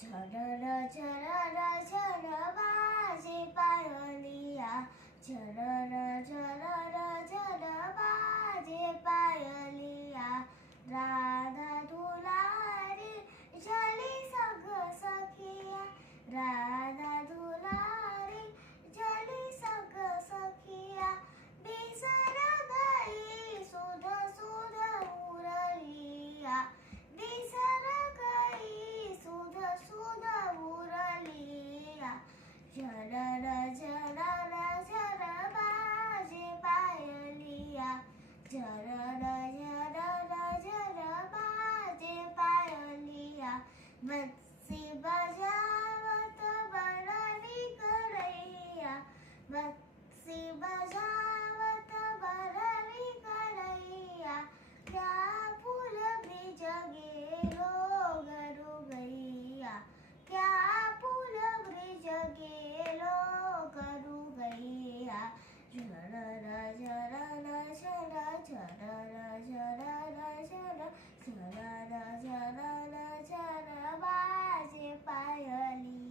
झरर झरर झर बाजे पायलिया झरर झरर झर बाजे पायलिया राधा दुलारी झाली सग सखिया राधा दुलारी झाली सग सखिया बिसर गई सुध सुध उरलिया बिसर गई सुध सुध उरलिया झरर झरर झर बाजे पायलिया झरर झरर झर बाजे पायलिया बंसी बजावत बरनी करैया बंसी बजावत बरनी करैया क्या फूल ब्रिज गेलो गरु गैया क्या फूल ब्रिज गेलो गरु गैया झरर झरर झर झरर झरर झर झरर झरर झर बाजे पायलिया